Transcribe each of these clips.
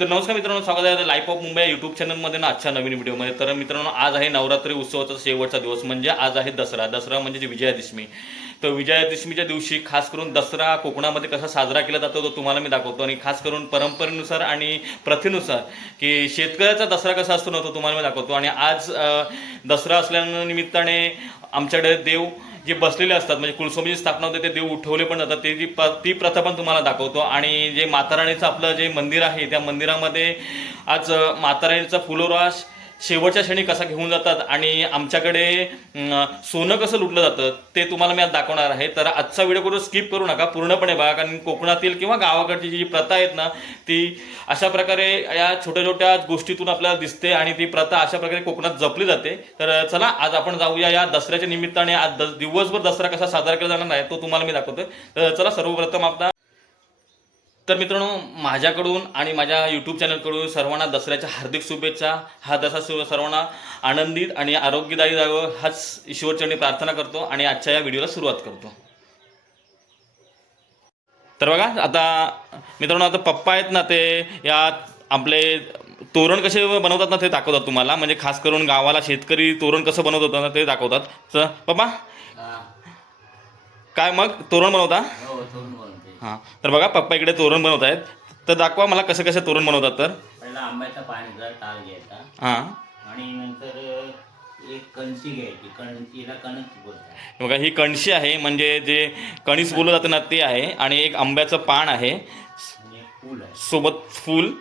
तर नमस्कार मित्रांनो स्वागत आहे लाईफ ऑफ मुंबई यूट्यूब चॅनलमध्ये ना आजच्या नवीन व्हिडिओमध्ये तर मित्रांनो आज आहे नवरात्री उत्सवाचा शेवटचा दिवस म्हणजे आज आहे दसरा. दसरा म्हणजे विजयादशमी. तर विजयादशमीच्या दिवशी खास करून दसरा कोकणामध्ये कसा साजरा केला जातो तो तुम्हाला मी दाखवतो. आणि खास करून परंपरेनुसार आणि प्रथेनुसार की शेतकऱ्याचा दसरा कसा असतो ना तो तुम्हाला मी दाखवतो. आणि आज दसरा असल्यानिमित्ताने आमच्याकडे देव जे बसलेले असतात म्हणजे कुलस्वामीची स्थापना होते ते देव उठवले पण जातात. ते जी प ती प्रथा पण तुम्हाला दाखवतो. आणि जे माताराणीचं आपलं जे मंदिर आहे त्या मंदिरामध्ये आज माताराणीचा फुलोरास शेवटच्या क्षणी कसा घेऊन जातात आणि आमच्याकडे सोनं कसं लुटलं जातं ते तुम्हाला मी आज दाखवणार आहे. तर आजचा व्हिडिओ करून स्किप करू नका पूर्णपणे बघा कारण कोकणातील किंवा गावाकडची जी प्रथा आहेत ना ती अशा प्रकारे या छोट्या छोट्या गोष्टीतून आपल्याला दिसते आणि ती प्रथा अशा प्रकारे कोकणात जपली जाते. तर चला आज आपण जाऊया या दसऱ्याच्या निमित्ताने. आज दिवसभर दसरा कसा साजरा केला जाणार आहे तो तुम्हाला मी दाखवतोय. तर चला सर्वप्रथम आपला तर मित्रांनो माझ्याकडून आणि माझ्या यूट्यूब चॅनलकडून सर्वांना दसऱ्याच्या हार्दिक शुभेच्छा. हा दसरा सर्वांना आनंदित आणि आरोग्यदायी जावं हाच ईश्वरचरणी प्रार्थना करतो आणि आजच्या या व्हिडिओला सुरुवात करतो. तर बघा आता मित्रांनो आता पप्पा आहेत ना ते या आपले तोरण कसे बनवतात ना ते दाखवतात तुम्हाला. म्हणजे खास करून गावाला शेतकरी तोरण कसं बनवतात ना ते दाखवतात. तर पप्पा. काय मग? तोरण बनवता. हो. तर बघा पप्पा इकडे तोरण बनवत आहेत. तर दाखवा मला कसं कसं तोरण बनवतात तर. पहिला आंब्याचा पाण्याचा टाल घ्यायचा. हां. आणि नंतर एक कणसी घ्यायची. कणसीला कणस बोलतात. बघा ही कणशी आहे म्हणजे जे कणीस बोललं जातं ना ते आहे. आणि एक आंब्याचं पान आहे. आणि एक फूल आहे. सोबत फूल.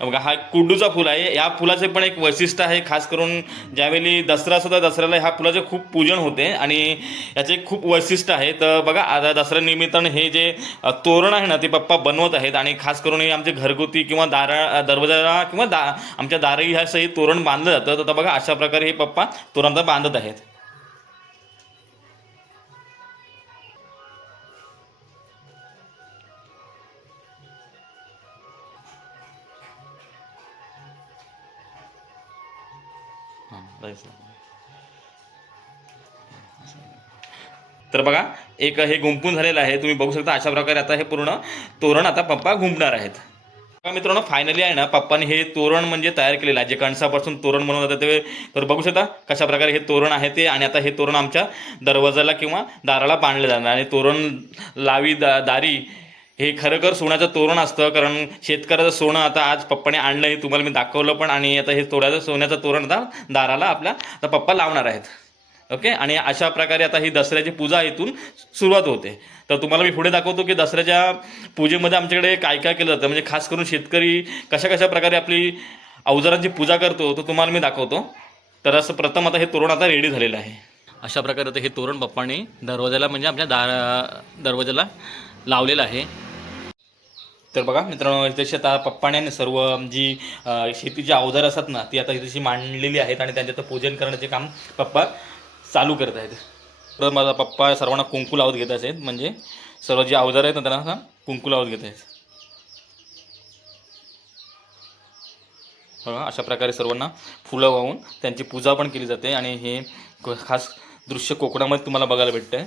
बघा हा कुडूचा फूल आहे. या फुलाचे पण एक वैशिष्ट्य आहे खास करून ज्यावेळी दसरा सुद्धा दसऱ्याला ह्या फुलाचे खूप पूजन होते. आणि याचे खूप वैशिष्ट्य आहे. तर बघा आता दसऱ्या निमित्तानं हे जे तोरण आहे ना ते पप्पा बनवत आहेत. आणि खास करून हे आमचे घरगुती किंवा दारा दरवाजाला किंवा दा आमच्या दारही ह्या सही तोरण बांधलं जातं. तर बघा अशा प्रकारे हे पप्पा तोरण बांधत आहेत. तर बघा एक हे गुंपून झालेलं आहे. तुम्ही बघू शकता अशा प्रकारे आता हे पूर्ण तोरण आता पप्पा गुंपणार आहेत. बघा मित्रांनो फायनली आहे ना पप्पाने हे तोरण म्हणजे तयार केलेलं आहे. जे कणसापासून तोरण म्हणून जातं ते. तर बघू शकता कशा प्रकारे हे तोरण आहे ते आणि आता हे तोरण आमच्या दरवाजाला किंवा दाराला बांधलं जाणार आणि तोरण लावी दा दारी हे खरंखर सोन्याचं तोरण असतं. कारण शेतकऱ्याचं सोनं आता आज पप्पाने आणलं हे तुम्हाला मी दाखवलं पण आणि आता हे तोड्याचं सोन्याचं तोरण आता दाराला आपल्या आता पप्पा लावणार आहेत. ओके? आणि अशा प्रकारे आता ही दसऱ्याची पूजा इथून सुरुवात होते. तर तुम्हाला मी पुढे दाखवतो की दसऱ्याच्या पूजेमध्ये आमच्याकडे काय काय केलं जातं. म्हणजे खास करून शेतकरी कशा कशा प्रकारे आपली अवजारांची पूजा करतो तो तुम्हाला मी दाखवतो. तर असं प्रथम आता हे तोरण आता रेडी झालेलं आहे. अशा प्रकारे आता हे तोरण पप्पाने दरवाजाला म्हणजे आमच्या दार दरवाजाला लावलेलं आहे. तर बघा मित्रांनो तशी आता पप्पाने सर्व जी शेतीची अवजारं असतात ना ती आता तशी मांडलेली आहेत आणि त्यांचं आता पूजन करण्याचे काम पप्पा चालू करत आहेत. तर माझा पप्पा सर्वांना कुंकू लावत घेत आहेत. म्हणजे सर्व जे अवजारं आहेत ना त्यांना कुंकू लावत घेत आहेत. अशा प्रकारे सर्वांना फुलं वाहून त्यांची पूजा पण केली जाते. आणि हे खास दृश्य कोकणामध्ये तुम्हाला बघायला भेटतं आहे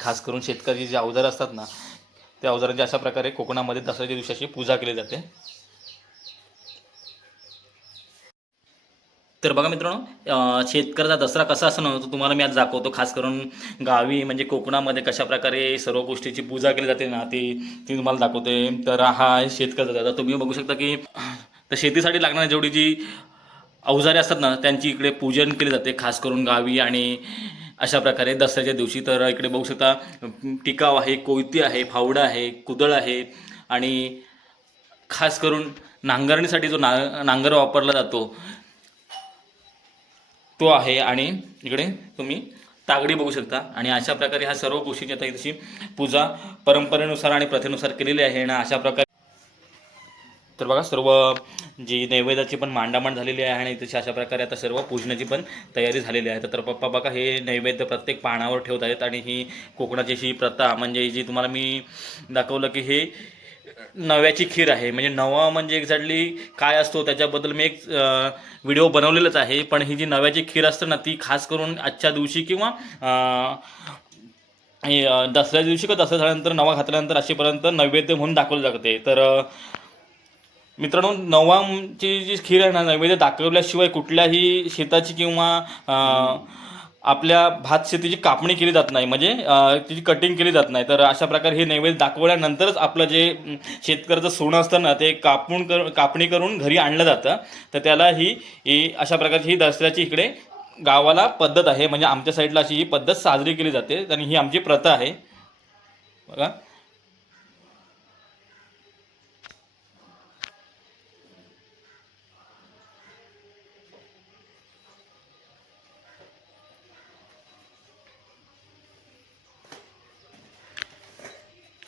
खास करून शेतकरी जे अवजार असतात ना त्या अवजारांची अशा प्रकारे कोकणामध्ये दसऱ्याच्या दिवसाची पूजा केली जाते. तर बघा मित्रांनो शेतकऱ्याचा दसरा कसा असं नव्हतं तुम्हाला मी आज दाखवतो. खास करून गावी म्हणजे कोकणामध्ये कशा प्रकारे सर्व गोष्टीची पूजा केली जाते ना ती ती तुम्हाला दाखवते. तर हा शेतकऱ्याचा दादा. तुम्ही बघू शकता की तर शेतीसाठी लागणारी जेवढी जी अवजारे असतात ना त्यांची इकडे पूजन केले जाते खास करून गावी आणि अशा प्रकारे दसऱ्याच्या दिवशी. तर इकडे बघू शकता टिकाव आहे कोयती आहे फावडा आहे कुदळ आहे आणि खास करून नांगरणीसाठी जो ना नांगर वापरला जातो तो आहे आणि इकडे तुम्ही तागडी बघू शकता. आणि अशा प्रकारे ह्या सर्व गोष्टींची आता तशी पूजा परंपरेनुसार आणि प्रथेनुसार केलेली आहे आणि अशा प्रकारे तर बघा सर्व जी नैवेद्याची पण मांडामांड झालेली आहे आणि तशी अशा प्रकारे आता सर्व पूजनाची पण तयारी झालेली आहे. तर पप्पा बघा हे नैवेद्य प्रत्येक पानावर ठेवत आहेत आणि ही कोकणाची ही प्रथा म्हणजे जी तुम्हाला मी दाखवलं की हे नव्याची खीर आहे. म्हणजे नवा म्हणजे एक्झॅक्टली काय असतो त्याच्याबद्दल मी एक व्हिडिओ बनवलेलाच आहे. पण ही जी नव्याची खीर असते ना ती खास करून आजच्या दिवशी किंवा दसऱ्या दिवशी का दसऱ्या झाल्यानंतर नवा घातल्यानंतर अशीपर्यंत नैवेद्य म्हणून दाखवलं जाते. तर मित्रांनो नवामची जी खीर आहे ना नैवेद्य दाखवल्याशिवाय कुठल्याही शेताची किंवा आपल्या भात शेतीची कापणी केली जात नाही म्हणजे तिची कटिंग केली जात नाही. तर अशा प्रकारे हे नैवेद्य दाखवल्यानंतरच आपलं जे शेतकऱ्याचं सोनं असतं ना ते कापून कर कापणी करून घरी आणलं जातं. तर त्याला ही ही अशा प्रकारची ही दसऱ्याची इकडे गावाला पद्धत आहे. म्हणजे आमच्या साईडला अशी ही पद्धत साजरी केली जाते आणि ही आमची प्रथा आहे. बघा.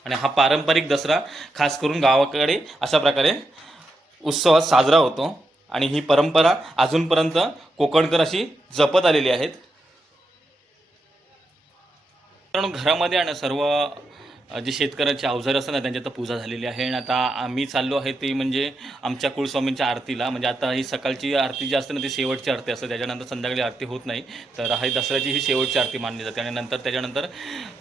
आणि हा पारंपरिक दसरा खास करून गावाकडे अशा प्रकारे उत्सवात साजरा होतो. आणि ही परंपरा अजूनपर्यंत कोकणकर अशी जपत आलेली आहेत. कारण घरामध्ये आणि सर्व जे शेतकऱ्याचे अवजार असतात ना त्यांची आता पूजा झालेली आहे. आणि आता आम्ही चाललो आहे ते म्हणजे आमच्या कुळस्वामींच्या आरतीला. म्हणजे आता ही सकाळची आरती जी असते ना ती शेवटची आरती असते. त्याच्यानंतर संध्याकाळी आरती होत नाही. तर हा दसऱ्याची ही शेवटची आरती मानली जाते. आणि नंतर त्याच्यानंतर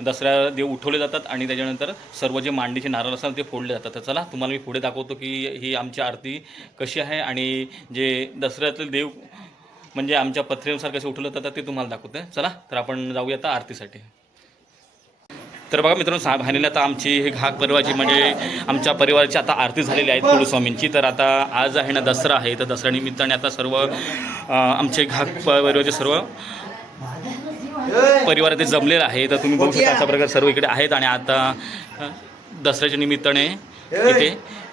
दसऱ्या देव उठवले जातात आणि त्याच्यानंतर सर्व जे मांडीचे नारळ असतात ते फोडले जातात. तर चला तुम्हाला मी पुढे दाखवतो की ही आमची आरती कशी आहे. आणि जे दसऱ्यातले देव म्हणजे आमच्या पत्रेनुसार कसे उठवलं जातात ते तुम्हाला दाखवतं. चला तर आपण जाऊया आता आरतीसाठी. तर बघा मित्रांनो सा भानेला आता आमची ही घाक परिवाराची म्हणजे आमच्या परिवाराची आता आरती झालेली आहे कुलस्वामींची तर आता आज आहे ना दसरा आहे तर दसऱ्यानिमित्ताने आता सर्व आमचे घाक परिवाराचे सर्व परिवार ते जमलेलं आहे. तर तुम्ही बघू शकता अशा प्रकारे सर्व इकडे आहेत आणि आता दसऱ्याच्या निमित्ताने इथे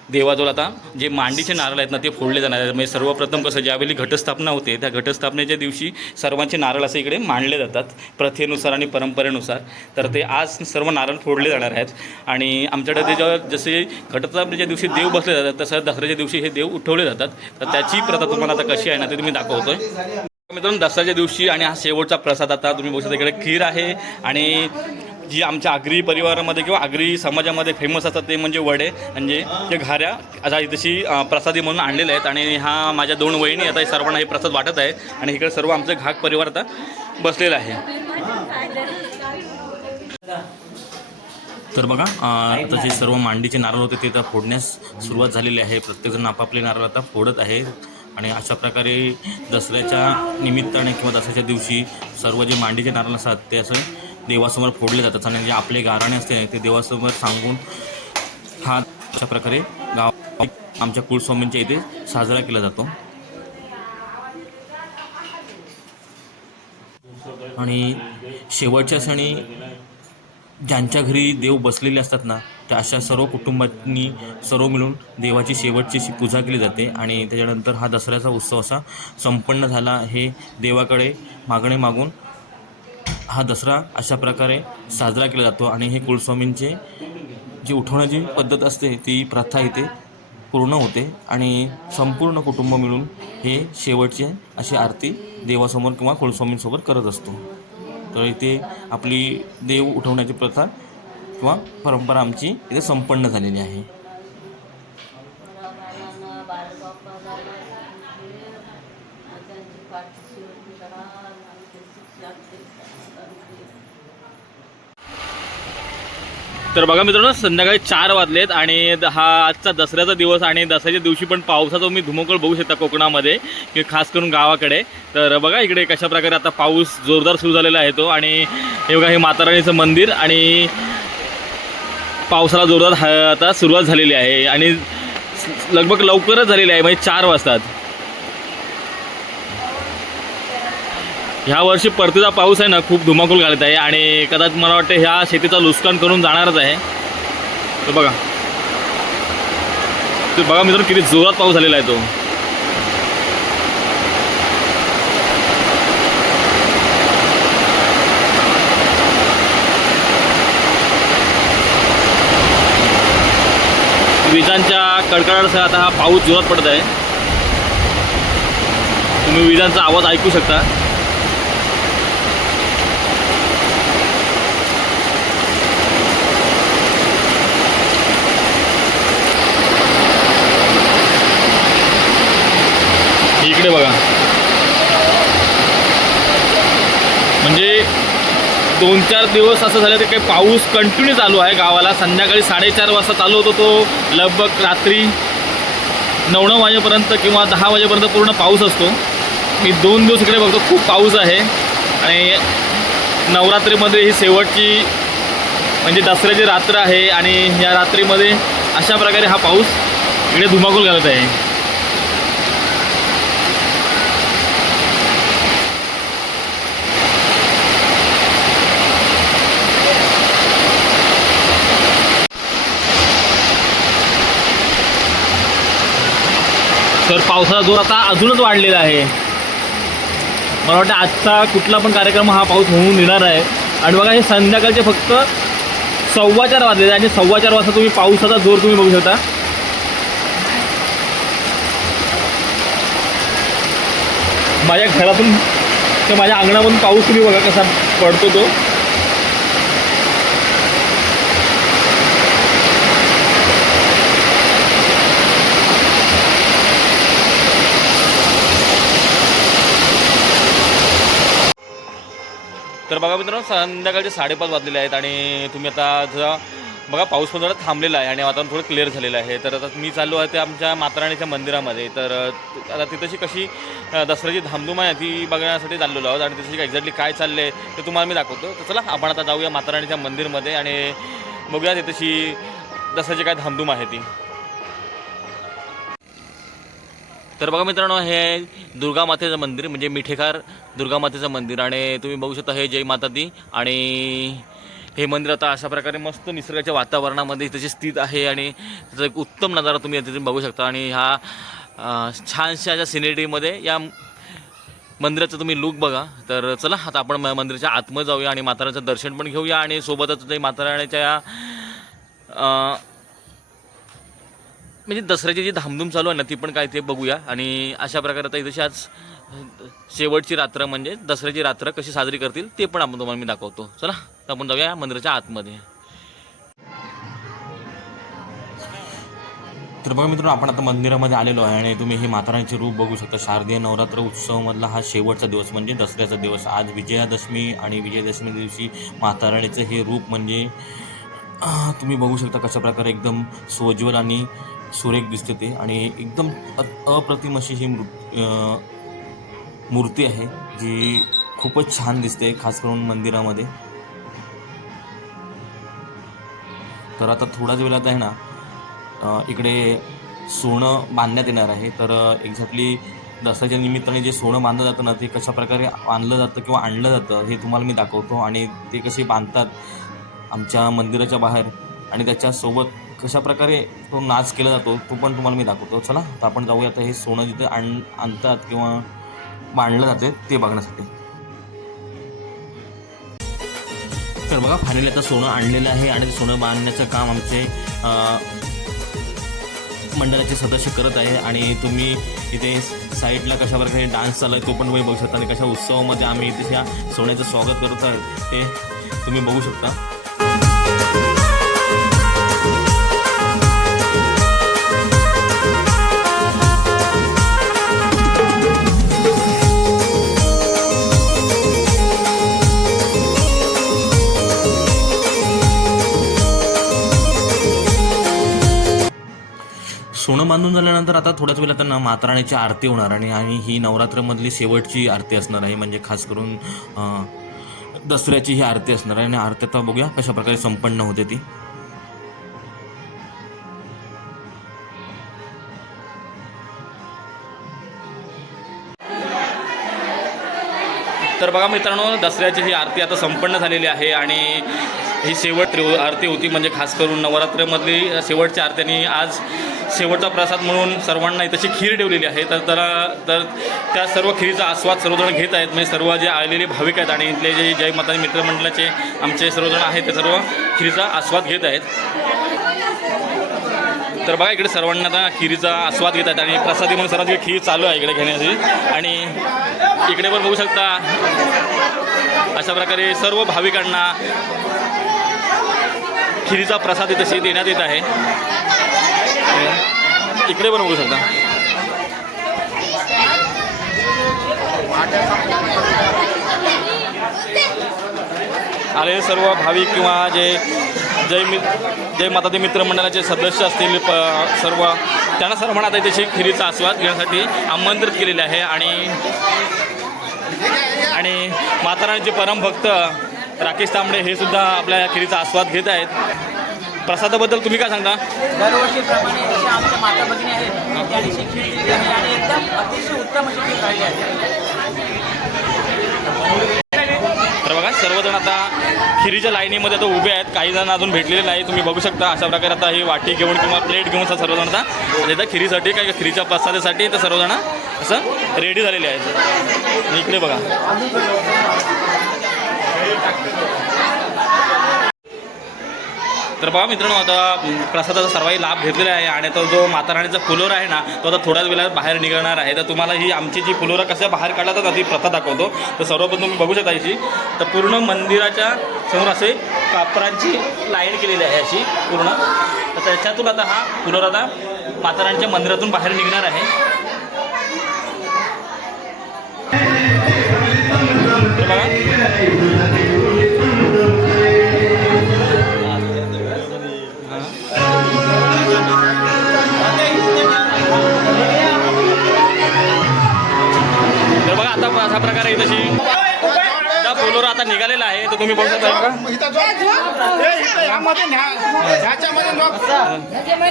देवाजवळ आता जे मांडीचे नारळ आहेत ना ते फोडले जाणार आहेत. म्हणजे सर्वप्रथम कसं ज्यावेळी घटस्थापना होते त्या घटस्थापनेच्या दिवशी सर्वांचे नारळ असे इकडे मांडले जातात प्रथेनुसार आणि परंपरेनुसार. तर ते आज सर्व नारळ फोडले जाणार आहेत. आणि आमच्याकडे ते जेव्हा जसे घटस्थापनेच्या दिवशी देव बसले जातात तसं दसऱ्याच्या दिवशी हे देव उठवले जातात. तर त्याची प्रथा तुम्हाला आता कशी आहे ना ते तुम्ही दाखवतोय. मित्रांनो दसऱ्याच्या दिवशी आणि हा शेवटचा प्रसाद आता तुम्ही बघू शकता इकडे खीर आहे. आणि जी आमच्या आगरी परिवारामध्ये किंवा आगरी समाजामध्ये फेमस असतात ते म्हणजे वडे. म्हणजे ते घाऱ्या आता तशी प्रसादी म्हणून आणलेले आहेत आणि हा माझ्या दोन वहिनी आता हे सर्वांना हे प्रसाद वाटत आहे. आणि इकडे सर्व आमचं घाक परिवार आता बसलेला आहे. तर बघा आता जे सर्व मांडीचे नारळ होते ते आता फोडण्यास सुरुवात झालेली आहे. प्रत्येकजण आपापले नारळ आता फोडत आहे आणि अशा प्रकारे दसऱ्याच्या निमित्ताने किंवा दसऱ्याच्या दिवशी सर्व जे मांडीचे नारळ असतात ते असं देवासमोर फोडले जातात. आणि जे आपले गाराणे असते ते देवासमोर सांगून हा अशा प्रकारे गाव आमच्या कुलस्वामींच्या इथे साजरा केला जातो. आणि शेवटच्या क्षणी ज्यांच्या घरी देव बसलेले असतात ना त्या अशा सर्व कुटुंबांनी सर्व मिळून देवाची शेवटची अशी पूजा केली जाते. आणि त्याच्यानंतर हा दसऱ्याचा उत्सव असा संपन्न झाला. हे देवाकडे मागणे मागून हा दसरा अशा प्रकारे साजरा केला जातो आणि हे कुलस्वामींचे जी उठवण्याची पद्धत असते ती प्रथा इथे पूर्ण होते आणि संपूर्ण कुटुंब मिळून हे शेवटचे अशी आरती देवासमोर किंवा कुलस्वामींसोबत करत असतो. तर इथे आपली देव उठवण्याची प्रथा किंवा परंपरा आमची इथे संपन्न झालेली आहे. तर बघा मित्रांनो संध्याकाळी चार वाजलेत आणि द- हा आजचा दसऱ्याचा दिवस आणि दसऱ्याच्या दिवशी पण पावसाचा तुम्ही धुमकळ बघू शकता कोकणामध्ये की खास करून गावाकडे. तर बघा इकडे कशा प्रकारे आता पाऊस जोरदार सुरू झालेला आहे तो. आणि हे बघा हे माताराणीचं मंदिर आणि पावसाला जोरदार हा- आता सुरुवात झालेली आहे. आणि लगभग लवकरच झालेली आहे म्हणजे चार वाजतात. ह्या वर्षी परतीचा पाऊस आहे ना खूप धुमाकूल घालत आहे आणि कदाचित मला वाटतं ह्या शेतीचं नुकसान करून जाणारच आहे. तर बघा. ते बघा मित्रांनो किती जोरात पाऊस झालेला आहे तो. विजांच्या कडकडासह आता हा पाऊस जोरात पडत आहे. तुम्ही विजांचा आवाज ऐकू शकता इकडे बघा म्हणजे दोन चार दिवस असं झालं की काही पाऊस कंटिन्यू चालू आहे गावाला. संध्याकाळी साडेचार वाजता चालू होतो तो. लगभग रात्री नऊ नऊ वाजेपर्यंत किंवा दहा वाजेपर्यंत पूर्ण पाऊस असतो. मी दोन दिवस इकडे बघतो खूप पाऊस आहे. आणि नवरात्रीमध्ये ही शेवटची म्हणजे दसऱ्याची रात्र आहे आणि या रात्रीमध्ये अशा प्रकारे हा पाऊस इकडे धुमाकूल घालत आहे. तर पावसाचा जोर आता अजूनच वाढलेला आहे. मला वाटतं आजचा कुठला पण कार्यक्रम हा पाऊस होऊन येणार आहे. आणि बघा हे संध्याकाळचे फक्त सव्वा चार वाजलेले आहे आणि सव्वा चार वाजता तुम्ही पावसाचा जोर तुम्ही बघू शकता. माझ्या घरातून तर माझ्या अंगणामधून पाऊस तुम्ही बघा कसा पडतो तो. तर बघा मित्रांनो संध्याकाळचे साडेपाच वाजलेले आहेत आणि तुम्ही आता जरा बघा पाऊस पण जरा थांबलेला आहे आणि वातावरण थोडं क्लिअर झालेलं आहे. तर आता मी चाललो आहे ते आमच्या माताराणीच्या मंदिरामध्ये. तर आता तिथंशी कशी दसऱ्याची धामधूम आहे ती बघण्यासाठी चाललेलो आहोत आणि तिथं एक्झॅक्टली काय चाललं आहे ते तुम्हाला मी दाखवतो. तर चला आपण आता जाऊया माताराणीच्या मंदिरमध्ये आणि बघूया तिथंशी दसऱ्याची काय धामधूम आहे ती. तर बघा मित्रांनो हे दुर्गा मातेचं मंदिर म्हणजे मिठेकार दुर्गा मातेचं मंदिर. आणि तुम्ही बघू शकता हे जय माता दी. आणि हे मंदिर आता अशा प्रकारे मस्त निसर्गाच्या वातावरणामध्ये त्याची स्थित आहे आणि त्याचा एक उत्तम नजारा तुम्ही तिथे बघू शकता. आणि ह्या छानशा अशा सिनेरीमध्ये या मंदिराचं तुम्ही लुक बघा. तर चला आता आपण मंदिराच्या आतमध्ये जाऊया आणि माताराचं दर्शन पण घेऊया आणि सोबतच ते माताराण्याच्या म्हणजे दसऱ्याची जी धामधूम चालू आहे ना ती पण काय ते बघूया. आणि अशा प्रकारे आता इथेशी आज शेवटची रात्र म्हणजे दसऱ्याची रात्र कशी साजरी करतील ते पण आपण तुम्हाला मी दाखवतो. चला तर आपण जाऊया मंदिराच्या आतमध्ये. तर बघा मित्रांनो आपण आता मंदिरामध्ये आलेलो आहे आणि तुम्ही हे मातारांचे रूप बघू शकता. शारदीय नवरात्र उत्सवमधला हा शेवटचा दिवस म्हणजे दसऱ्याचा दिवस. आज विजयादशमी आणि विजयादशमी दिवशी माताराणीचं हे रूप म्हणजे तुम्ही बघू शकता कशा प्रकारे एकदम सोज्वल आणि सुरेख दिसते ते. आणि एकदम अ- अप्रतिम अशी ही मृ मूर्ती आहे जी खूपच छान दिसते खास करून मंदिरामध्ये. तर आता थोड्याच वेळात आहे ना इकडे सोनं बांधण्यात येणार आहे. तर एक्झॅक्टली दसऱ्याच्या निमित्ताने जे सोनं बांधलं जातं ना ते कशा प्रकारे आणलं जातं किंवा आणलं जातं हे तुम्हाला मी दाखवतो. आणि ते कसे बांधतात आमच्या मंदिराच्या बाहेर आणि त्याच्यासोबत कशा प्रकारे तो नाच केला जातो तो पण तुम्हाला मी दाखवतो. चला तर आपण जाऊया आता हे सोनं जिथे आण आणतात किंवा बांधलं जाते ते बघण्यासाठी. तर बघा फायनली आता सोनं आणलेलं आहे आणि सोनं बांधण्याचं काम आमचे मंडळाचे सदस्य करत आहे आणि तुम्ही इथे साईडला कशा प्रकारे डान्स चालू आहे तो पण तुम्ही बघू शकता आणि कशा उत्सवामध्ये आम्ही इथे सोन्याचं स्वागत करत आहे ते तुम्ही बघू शकता. सोनं बांधून झाल्यानंतर आता थोड्याच वेळा त्यांना माताराणीची आरती होणार आणि आणि ही नवरात्रमधली शेवटची आरती असणार आहे. म्हणजे खास करून दसऱ्याची ही आरती असणार आहे. आणि आरती आता बघूया कशा प्रकारे संपन्न होते ती. तर बघा मित्रांनो दसऱ्याची ही आरती आता संपन्न झालेली आहे आणि ही शेवट आरती होती म्हणजे खास करून नवरात्रमधली शेवटची आरती आणि आज शेवटचा प्रसाद म्हणून सर्वांना तशी खीर ठेवलेली आहे. तर त्याला तर त्या सर्व खीरीचा आस्वाद सर्वजण घेत आहेत. म्हणजे सर्व जे आलेले भाविक आहेत आणि इथले जे जय माता मित्रमंडळाचे आमचे सर्वजण आहेत ते सर्व खीरीचा आस्वाद घेत आहेत. तर बघा इकडे सर्वांना आता खिरीचा आस्वाद घेत आहेत आणि प्रसादी म्हणून सर्वांची खीर चालू आहे इकडे घेण्याची आणि इकडे पण बघू शकता अशा प्रकारे सर्व भाविकांना खिरीचा प्रसाद तशी देण्यात येत आहे. इकडे पण बघू शकता. आलेले सर्व भाविक किंवा जे जय मित्र जे मातादी मित्रमंडळाचे सदस्य असतील प सर्व. त्यांना सर्वांना आता त्याची खिरीचा आस्वाद घेण्यासाठी आमंत्रित केलेले आहे आणि आणि माताराणीचे परमभक्त राकेश तांबडे हे सुद्धा आपल्या या खिरीचा आस्वाद घेत आहेत. प्रसादाबद्दल तुम्ही काय सांगता? दरवर्षीप्रमाणे आमच्या माता भगिनी आहेत खीर दिली आहे आणि एकदम अतिशय उत्तम अशी खीर आहे तर बघा सर्वजण आता खिरीच्या लाईनीमध्ये आता उभे आहेत. काही जण अजून भेटलेले नाही. तुम्ही बघू शकता अशा प्रकारे आता ही वाटी घेऊन किंवा प्लेट घेऊन सर्वजण आता म्हणजे येतात खिरीसाठी काय खिरीच्या प्रसादासाठी तर सर्वजण असं रेडी झालेले आहेत. इकडे बघा. तर बघा मित्रांनो आता प्रसादाचा सर्वांनी लाभ घेतलेला आहे आणि तो जो माता राणीचा फुलोरा आहे ना तो आता थोड्याच वेळात बाहेर निघणार आहे. तर तुम्हाला ही आमची जी फुलोरा कसं बाहेर काढला तर ती प्रथा दाखवतो. तर सर्वप्रथम तुम्ही बघू शकता याची. तर पूर्ण मंदिराच्या समोर असे कापरांची लाईन केलेली आहे अशी पूर्ण. तर त्याच्यातून आता हा फुलोर आता माता राणीच्या मंदिरातून बाहेर निघणार आहे. बघा.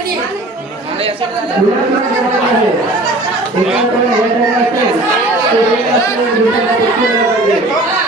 Thank you.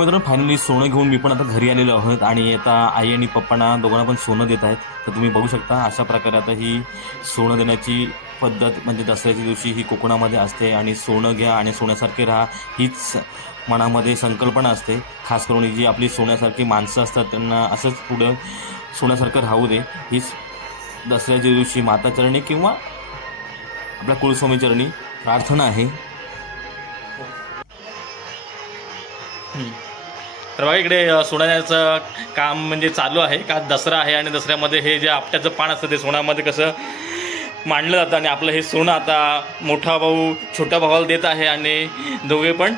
मित्रांनो फायनली सोनं घेऊन मी पण आता घरी आलेलो आहोत आणि आता आई आणि पप्पांना दोघांना पण सोनं देत आहेत. तर तुम्ही बघू शकता अशा प्रकारे आता ही सोनं देण्याची पद्धत म्हणजे दसऱ्याच्या दिवशी ही कोकणामध्ये असते आणि सोनं घ्या आणि सोन्यासारखे राहा हीच मनामध्ये संकल्पना असते. खास करून ही जी आपली सोन्यासारखी माणसं असतात त्यांना असंच पुढं सोन्यासारखं राहू दे. हीच दसऱ्याच्या दिवशी माता चरणी किंवा आपल्या कुलस्वामी चरणी प्रार्थना आहे. तर बघा इकडे सोन्याचं काम म्हणजे चालू आहे. का दसरा आहे आणि दसऱ्यामध्ये हे जे आपट्याचं पान असतं ते सोन्यामध्ये कसं मांडलं जातं आणि आपलं हे सोनं आता मोठा भाऊ छोट्या भावाला देत आहे आणि दोघे पण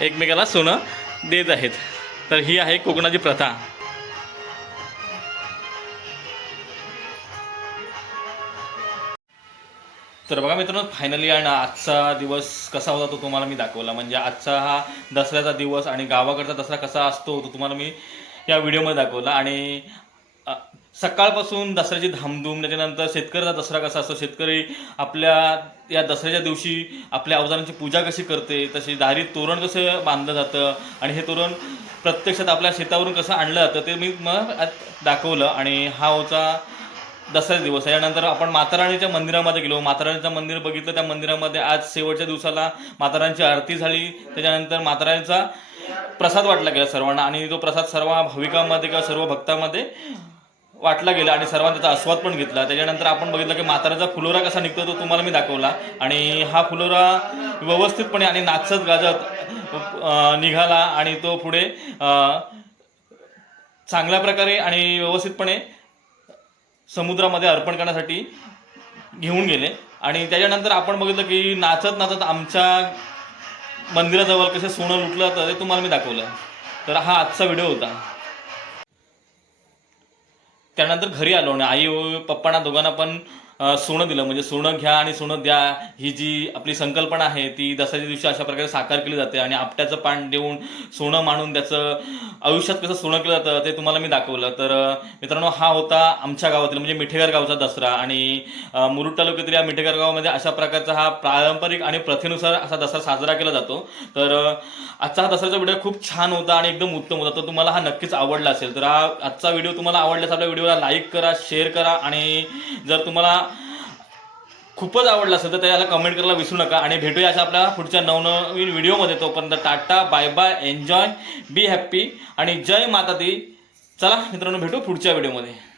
एकमेकाला सोनं देत आहेत. तर ही आहे कोकणाची प्रथा. तर बघा मित्रांनो फायनली आणि आजचा दिवस कसा होता तो तुम्हाला मी दाखवला. म्हणजे आजचा हा दसऱ्याचा दिवस आणि गावाकडचा दसरा कसा असतो तो तुम्हाला मी या व्हिडिओमध्ये दाखवला. आणि सकाळपासून दसऱ्याची धामधूम त्याच्यानंतर शेतकऱ्याचा दसरा कसा असतो शेतकरी आपल्या या दसऱ्याच्या दिवशी आपल्या अवजारांची पूजा कशी करते तशी दारी तोरण कसं बांधलं जातं आणि हे तोरण प्रत्यक्षात आपल्या शेतावरून कसं आणलं जातं ते मी मग दाखवलं. आणि हा होता दसरा दिवस त्याच्यानंतर आपण माताराणीच्या मंदिरामध्ये गेलो. माताराणीचं मंदिर बघितलं. त्या मंदिरामध्ये आज शेवटच्या दिवसाला माताराणीची आरती झाली. त्याच्यानंतर माताराणीचा प्रसाद वाटला गेला सर्वांना. आणि तो प्रसाद सर्व भाविकांमध्ये किंवा सर्व भक्तांमध्ये वाटला गेला आणि सर्वांनी त्याचा आस्वाद पण घेतला. त्याच्यानंतर आपण बघितलं की म्हाताऱ्याचा फुलोरा कसा निघतो तो तुम्हाला मी दाखवला. आणि हा फुलोरा व्यवस्थितपणे आणि नाचत गाजत निघाला आणि तो पुढे चांगल्या प्रकारे आणि व्यवस्थितपणे समुद्रामध्ये अर्पण करण्यासाठी घेऊन गेले. आणि त्याच्यानंतर आपण बघितलं की नाचत नाचत आमच्या मंदिराजवळ कसं सोनं लुटलं तर ते तुम्हाला मी दाखवलं. तर हा आजचा व्हिडिओ होता. त्यानंतर घरी आलो आणि आई पप्पांना दोघांना पण सोनं दिलं. म्हणजे सोनं घ्या आणि सोनं द्या ही जी आपली संकल्पना आहे ती दसऱ्याच्या दिवशी अशा प्रकारे साकार केली जाते आणि आपट्याचं पान देऊन सोनं मानून त्याचं आयुष्यात कसं सोनं केलं जातं ते तुम्हाला मी दाखवलं. तर मित्रांनो हा होता आमच्या गावातील म्हणजे मिठेगार गावचा दसरा. आणि मुरुड तालुक्यातील या मिठेगार गावामध्ये अशा प्रकारचा हा पारंपरिक आणि प्रथेनुसार असा दसरा साजरा केला जातो. तर आजचा हा दसऱ्याचा व्हिडिओ खूप छान होता आणि एकदम उत्तम होता. तर तुम्हाला हा नक्कीच आवडला असेल. तर हा आजचा व्हिडिओ तुम्हाला आवडल्यास आपल्या व्हिडिओला लाईक करा शेअर करा आणि जर तुम्हाला खूपच आवडला असेल तर त्याला कमेंट करायला विसरू नका. आणि भेटूया अशा आपल्या पुढच्या नवनवीन व्हिडिओमध्ये. तोपर्यंत tata bye bye enjoy be happy आणि जय माता दी. चला मित्रांनो भेटू पुढच्या व्हिडिओमध्ये.